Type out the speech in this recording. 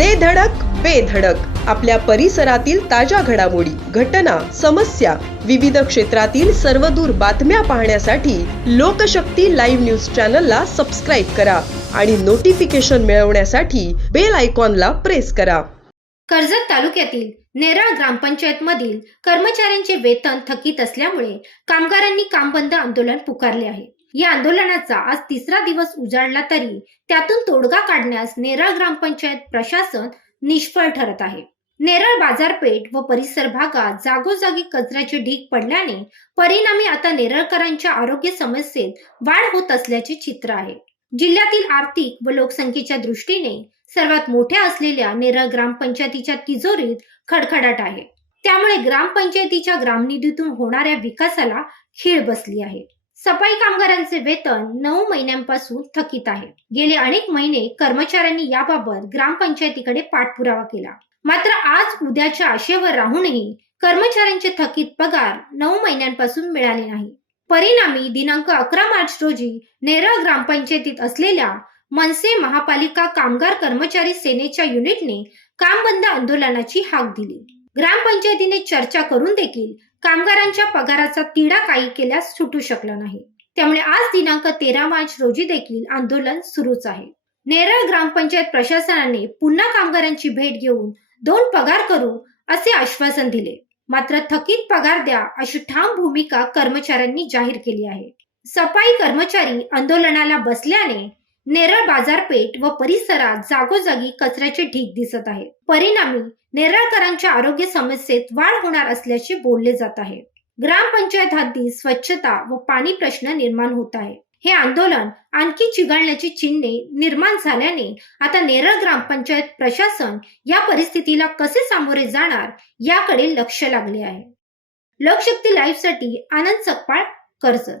दे धडक बेधडक आपल्या परिसरातील ताज्या घडामोडी घटना समस्या विविध क्षेत्रातील सर्वदूर बातम्या पाहण्यासाठी लोकशक्ती लाईव्ह न्यूज चॅनलला सबस्क्राईब करा आणि नोटिफिकेशन मिळवण्यासाठी बेल आयकॉनला प्रेस करा. कर्जत तालुक्यातील नेरळ ग्रामपंचायतमधील कर्मचाऱ्यांचे वेतन थकीत असल्यामुळे कामगारांनी काम बंद आंदोलन पुकारले आहे. या आंदोलनाचा आज तिसरा दिवस उजाडला तरी त्यातून तोडगा काढण्यास नेरळ ग्रामपंचायत प्रशासन निष्फळ ठरत आहे. नेरळ बाजारपेठ व परिसर भागात जागोजागी कचऱ्याचे ढीग पडल्याने परिणामी आता नेरळकरांच्या आरोग्य समस्येत वाढ होत असल्याचे चित्र आहे. जिल्ह्यातील आर्थिक व लोकसंख्येच्या दृष्टीने सर्वात मोठ्या असलेल्या नेरळ ग्रामपंचायतीच्या तिजोरीत खडखडाट आहे. त्यामुळे ग्रामपंचायतीच्या ग्रामनिधीतून होणाऱ्या विकासाला खीळ बसली आहे. सफाई कामगारांचे वेतन नऊ महिन्यांपासून थकीत आहे. गेले अनेक महिने कर्मचाऱ्यांनी याबाबत ग्रामपंचायतीकडे पाठपुरावा केला. मात्र आज उद्याच्या आशेवर राहूनही कर्मचाऱ्यांचे थकीत पगार नऊ महिन्यांपासून मिळाले नाही. परिणामी दिनांक अकरा मार्च रोजी नेरळ ग्रामपंचायतीत असलेल्या मनसे महापालिका कामगार कर्मचारी सेनेच्या युनिटने काम बंद आंदोलनाची हाक दिली. ग्रामपंचायतीने चर्चा करून देखील कामगारांच्या पगाराचा तिढा काही केल्यास सुटू शकला नाही. त्यामुळे आज दिनांक तेरा मार्च रोजी देखील आंदोलन सुरूच आहे. नेरळ ग्रामपंचायत प्रशासनाने पुन्हा कामगारांची भेट घेऊन दोन पगार करू असे आश्वासन दिले. मात्र थकीत पगार द्या अशी ठाम भूमिका कर्मचाऱ्यांनी जाहीर केली आहे. सफाई कर्मचारी आंदोलनाला बसल्याने नेरळ बाजारपेठ व परिसरात जागोजागी कचऱ्याचे ढीग दिसत आहे परिणामी नेरळकरांच्या आरोग्य समस्येत वाढ होणार असल्याचे बोलले जात आहे. ग्रामपंचायत हद्दीत स्वच्छता व पाणी प्रश्न निर्माण होत आहे. हे आंदोलन आणखी चिघळण्याची चिन्हे निर्माण झाल्याने आता नेरळ ग्रामपंचायत प्रशासन या परिस्थितीला कसे सामोरे जाणार याकडे लक्ष लागले आहे. लोकशक्ती लाईव्हसाठी आनंद सकपाळ कर्जत.